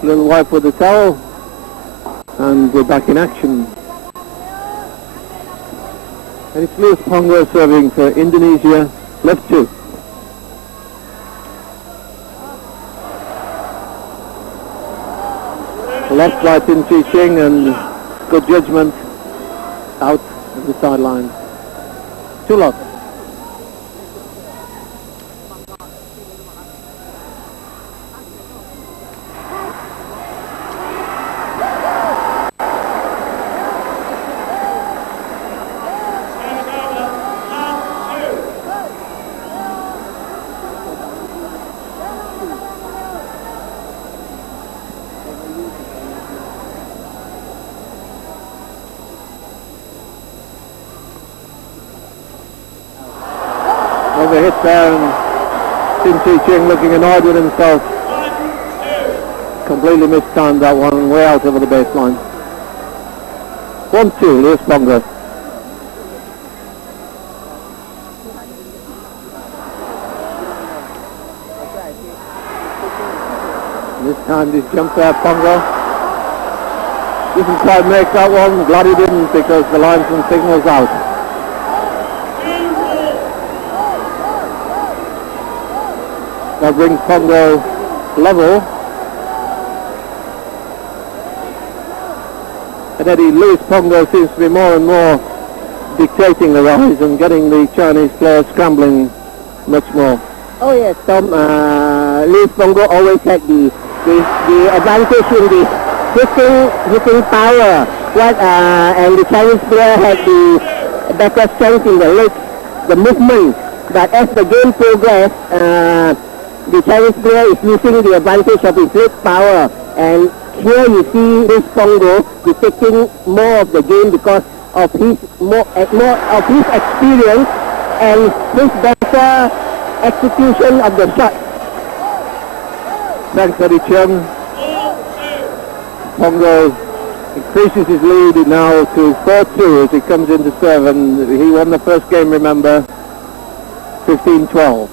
Little wipe with the towel, and we're back in action. And it's Lius Ponggoh serving for Indonesia, left 2. Left by Qing, and good judgment out of the sideline. 2 lots. Hit there, and Qing looking annoyed with himself. Completely mistimed that one, way out over the baseline. 1-2, Lius Ponggoh. This time this jump there, Ponggoh. Didn't quite make that one. Glad he didn't, because the linesman signals out. That brings Ponggoh level. And Eddie, Lius Ponggoh seems to be more and more dictating the rise and getting the Chinese players scrambling much more. Oh yes, Tom. Lius Ponggoh always had the advantage in the hitting power. And the Chinese player had the better strength in the legs, the movement. But as the game progressed, the Chinese player is losing the advantage of his leg power, and here you see Lius Ponggoh taking more of the game because of his more of his experience and his better execution of the shot. Thanks, Eddie Chung. Ponggoh increases his lead now to 4-2 as he comes into serve, and he won the first game, remember, 15-12.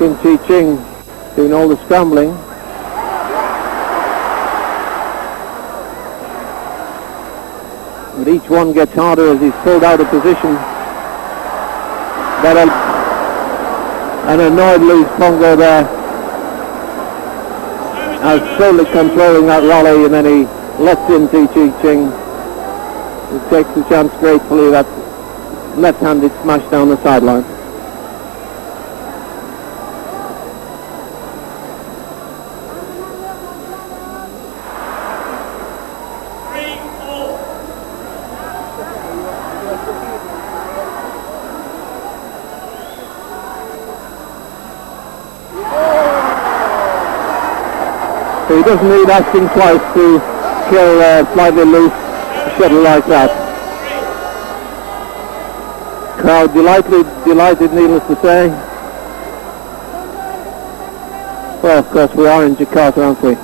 Qing doing all the scrambling. But each one gets harder as he's pulled out of position. That an annoyed Lius Ponggoh there. Slowly controlling that rally, and then he lets in Qing. He takes the chance gracefully, that left-handed smash down the sideline. So he doesn't need asking twice to kill a slightly loose shuttle like that. Crowd delighted, needless to say. Well, of course, we are in Jakarta, aren't we?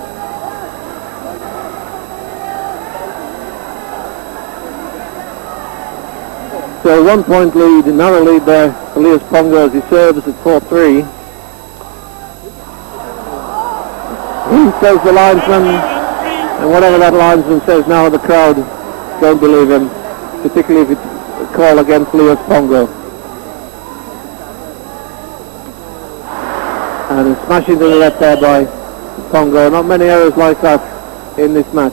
So 1 point lead, narrow lead there for Lius Ponggoh as he serves at 4-3. He says the linesman, and whatever that linesman says now, the crowd don't believe him, particularly if it's a call against Lius Ponggoh. And a smash into the left there by Ponggoh. Not many errors like that in this match.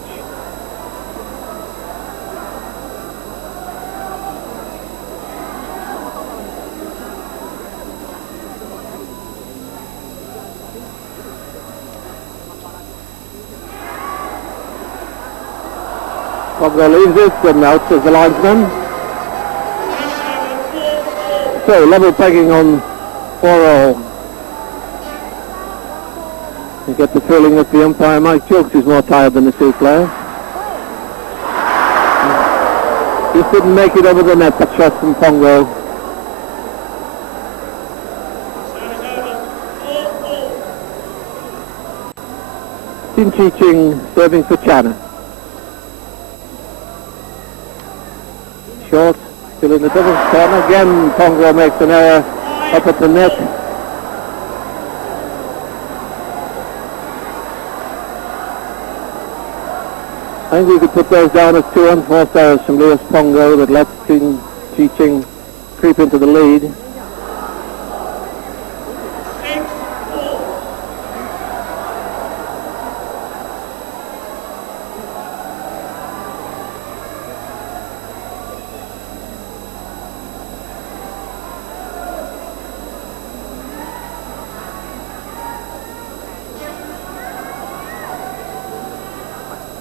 Ponggoh leaves it, and out as the linesman. So, level pegging on 4-all. You get the feeling that the umpire, Mike Chokes, is more tired than the two players. Just didn't make it over the net, that shot from Ponggoh. Qing serving for China. Short, Still in the doubles corner. Again, Ponggoh makes an error up at the net. I think we could put those down as 2 unforced errors from Lius Ponggoh that lets Qing creep into the lead.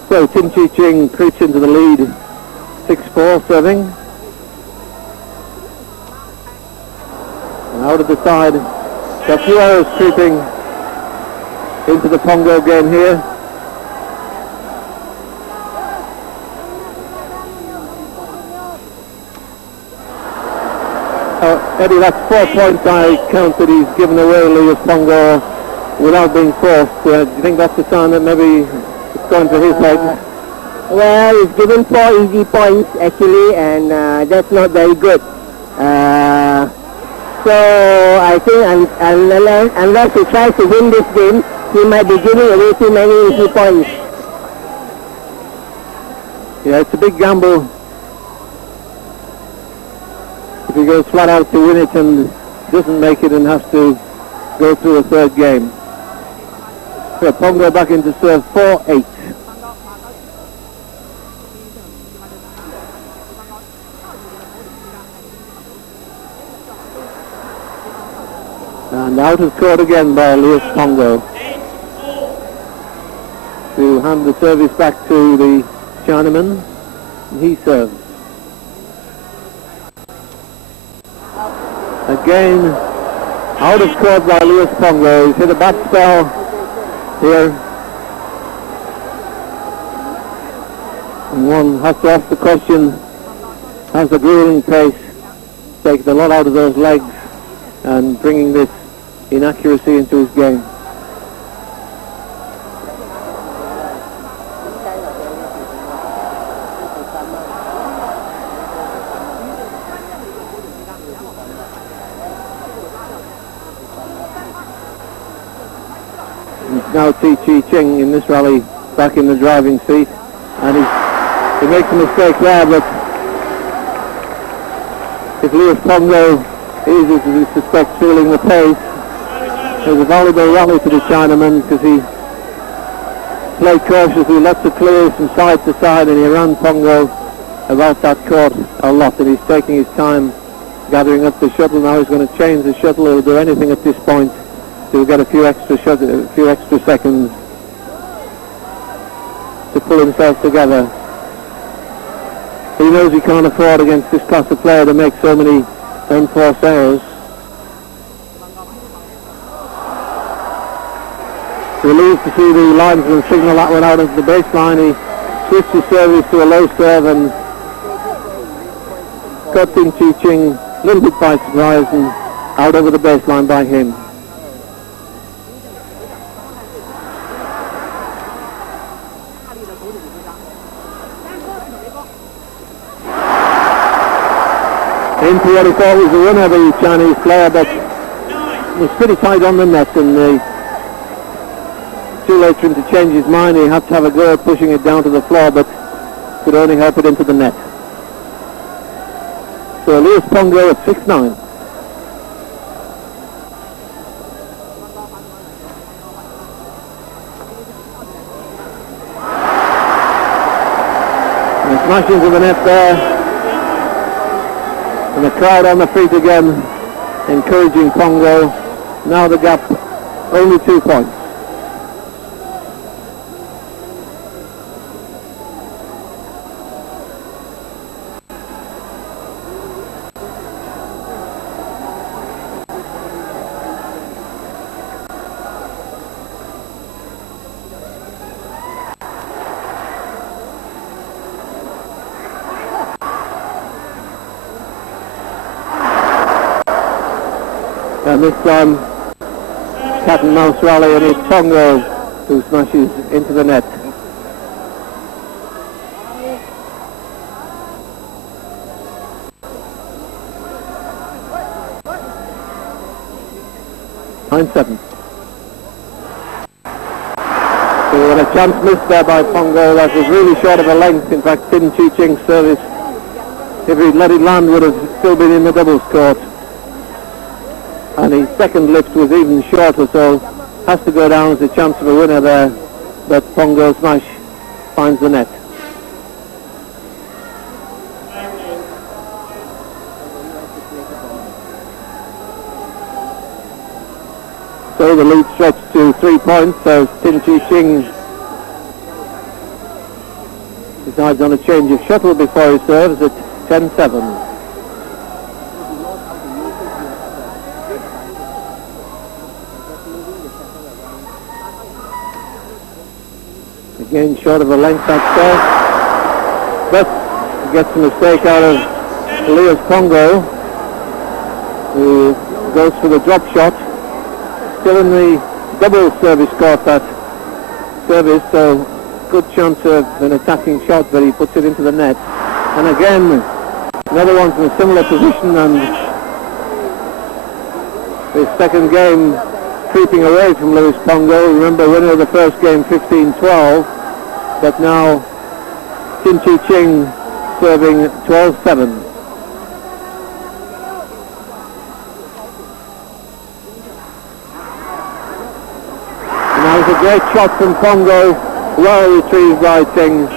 So Qing creeps into the lead, 6-4 serving. And out of the side, got a few errors creeping into the Ponggoh game here. Eddie, that's 4 points I count that he's given away, Lius Ponggoh, without being forced. Do you think that's a sign that maybe it's going to his side? Well, he's given 4 easy points actually, and that's not very good. So I think unless he tries to win this game, he might be giving away too many easy points. Yeah, it's a big gamble if he goes flat out to win it and doesn't make it and has to go through a third game. So Ponggoh back into serve 4-8. And out of court again by Lius Ponggoh to hand the service back to the Chinaman. He serves. Again, out of court by Lius Ponggoh. He's hit a bad spell here. And one has to ask the question, has the grueling pace taken a lot out of those legs and bringing this inaccuracy into his game? Now Qing in this rally back in the driving seat, and he makes a mistake there, but if Lius Ponggoh is, as we suspect, feeling the pace, there's a valuable rally to the Chinaman because he played cautiously, lots of clears from side to side, and he ran Ponggoh about that court a lot, and he's taking his time gathering up the shuttle. Now he's going to change the shuttle. He'll do anything at this point. He'll get a few extra seconds to pull himself together. He knows he can't afford against this class of player to make so many unforced errors. Relieved to see the linesman signal that one out of the baseline. He switched his service to a low serve and caught Qing a little bit by surprise and out over the baseline by him. Into what he thought was the winner, the Chinese player, but was pretty tight on the net, and too late for him to change his mind. He had to have a go at pushing it down to the floor, but could only help it into the net. So Lius Ponggoh at 6-9. And smash into the net there. And the crowd on the feet again, encouraging Ponggoh. Now the gap, only 2 points. And this time, cat and mouse rally, and it's Ponggoh who smashes into the net. 9-7. So we had a chance missed there by Ponggoh. That was really short of a length. In fact, Tin Chi Ching's service, if he'd let it land, would have still been in the doubles court. And his second lift was even shorter, so has to go down as a chance of a winner there. But Ponggoh smash finds the net. So the lead stretched to 3 points as Tin Chi Ching decides on a change of shuttle before he serves at 10-7. Again short of a length that serve, but gets a mistake out of Lius Ponggoh, who goes for the drop shot. Still in the double service court, that service, so good chance of an attacking shot, but he puts it into the net. And again, another one from a similar position, and his second game creeping away from Lius Ponggoh. Remember, winner of the first game 15-12, but now Tin Chi Ching serving 12-7. A great shot from Ponggoh, well retrieved by Qing,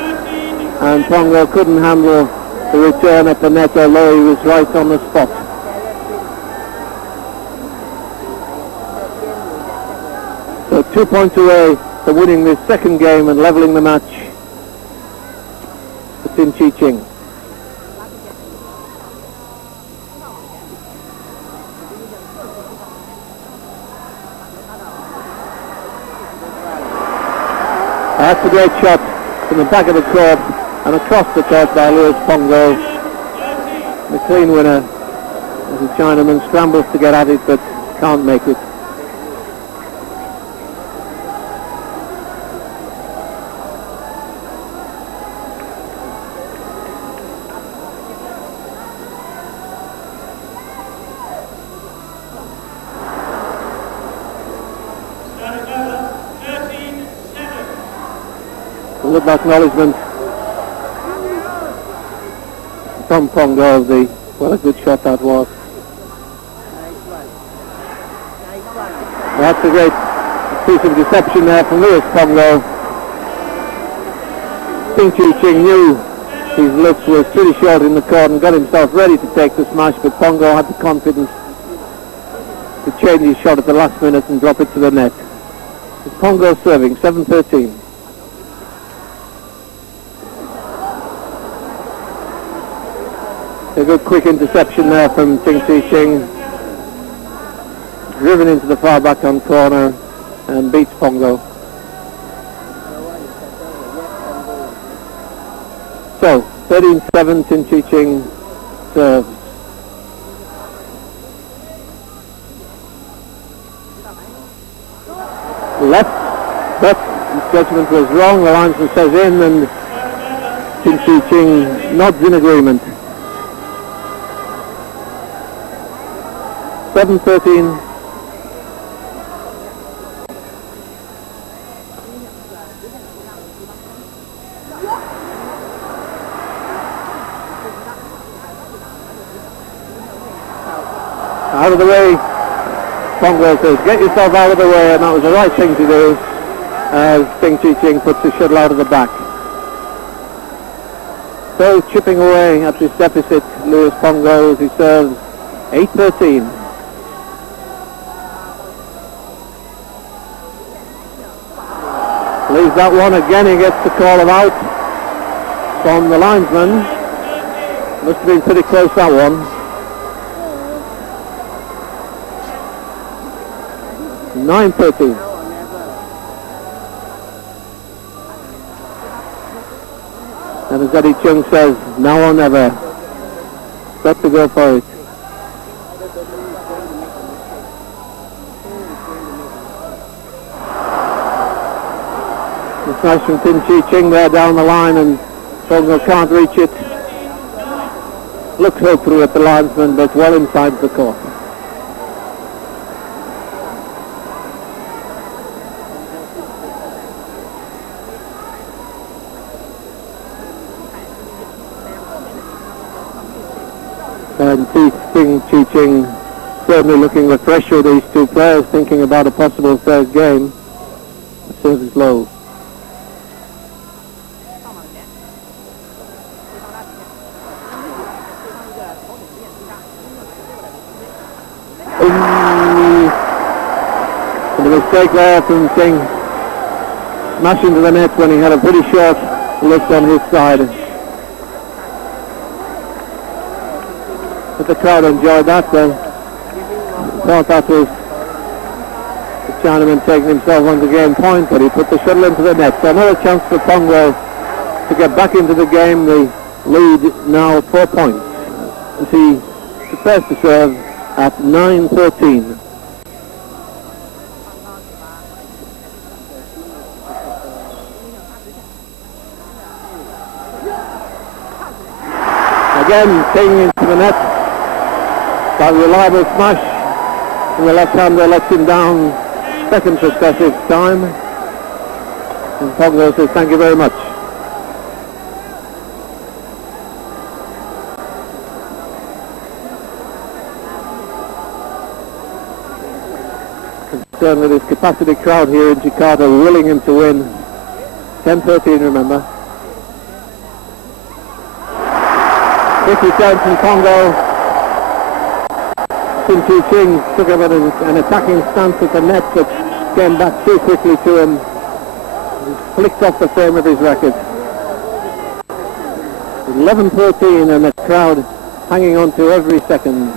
and Ponggoh couldn't handle the return at the net, although he was right on the spot. So 2 points away from winning this second game and levelling the match for Tin Chi Ching. That's a great shot from the back of the court and across the court by Lius Ponggoh. The clean winner as the Chinaman scrambles to get at it but can't make it. A little acknowledgement from Ponggoh of the, what a good shot that was. That's a great piece of deception there from Lius Ponggoh. Tin Chi Ching knew his lift was pretty short in the court and got himself ready to take the smash, but Ponggoh had the confidence to change his shot at the last minute and drop it to the net. It's Ponggoh serving, 7-13. A good quick interception there from Tin Chi Ching. Driven into the far backhand corner and beats Ponggoh. So, 13-7, Tin Chi Ching serves. Left, but the judgment was wrong. The linesman says in, and Tin Chi Ching nods in agreement. 7-13. Out of the way, Ponggoh says, get yourself out of the way, and that was the right thing to do as Tin Chi Ching puts the shuttle out of the back. So chipping away at this deficit, Lius Ponggoh, as he serves 8-13. Leaves that one again. He gets the call of out from the linesman. Must have been pretty close, that one. 9-13. And as Eddie Chung says, now or never. Got to go for it. The smash from Tin Chi Ching there down the line, and Ponggoh can't reach it. Looks hopefully at the linesman, but well inside the court. And Qing certainly looking to pressure these two players, thinking about a possible third game. The serve is low. And the mistake there from Qing, smashing to the net when he had a pretty short lift on his side. But the crowd enjoyed that. They thought that was the Chinaman taking himself on the game point, but he put the shuttle into the net. So another chance for Ponggoh to get back into the game. The lead now 4 points. As he prepares to serve at 9-13. Again, Qing into the net. That reliable smash. And the left-hander lets him down second successive time. And Ponggoh says, thank you very much. And certainly this capacity crowd here in Jakarta willing him to win. 10-13, remember. 50 cents from Ponggoh. Qing took up an attacking stance at the net, but came back too quickly to him. He flicked off the frame of his racket. 11-13 and the crowd hanging on to every second.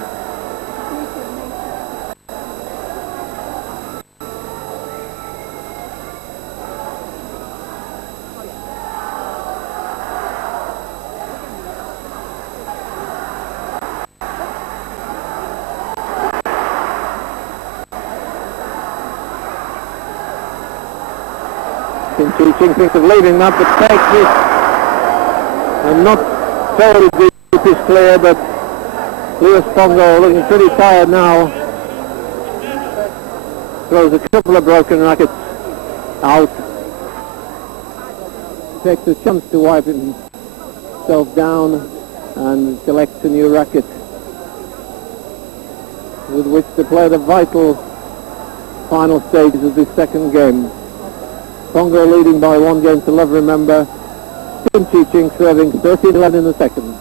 Qing thinks of leaving that, but takes it. And not totally deep is clear, but Lius Ponggoh looking pretty tired now. Throws a couple of broken rackets out. Takes a chance to wipe himself down and selects a new racket with which to play the vital final stages of this second game. Ponggoh leading by 1 game to love, remember. Qing serving 13-11 in the second.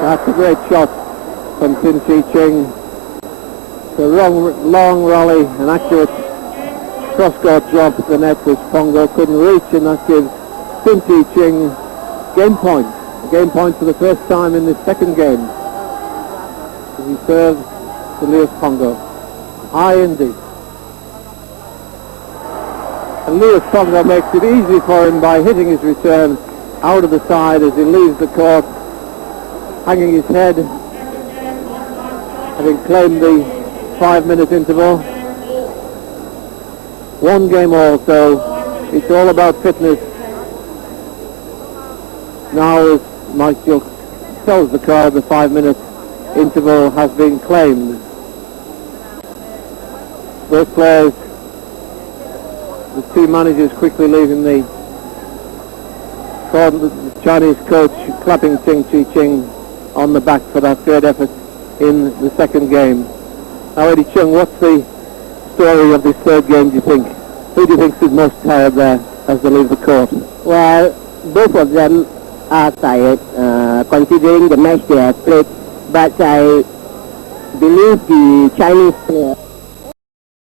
That's a great shot from Qing. It's a long rally, an accurate cross-court drop at the net which Ponggoh couldn't reach, and that gives Qing game point. A game point for the first time in this second game. As he serves to Lius Ponggoh. High and deep. And Lius Ponggoh makes it easy for him by hitting his return out of the side as he leaves the court, hanging his head, having claimed the 5-minute interval. 1 game all, so it's all about fitness. Now, as Mike Jukes tells the crowd, the 5-minute interval has been claimed. Both players, the two managers quickly leaving the court, the Chinese coach clapping Qing on the back for that great effort in the second game. Now, Eddie Chung, what's the story of this third game, do you think? Who do you think is most tired there as they leave the court? Well, both of them are tired, considering the match they have played, but I believe the Chinese player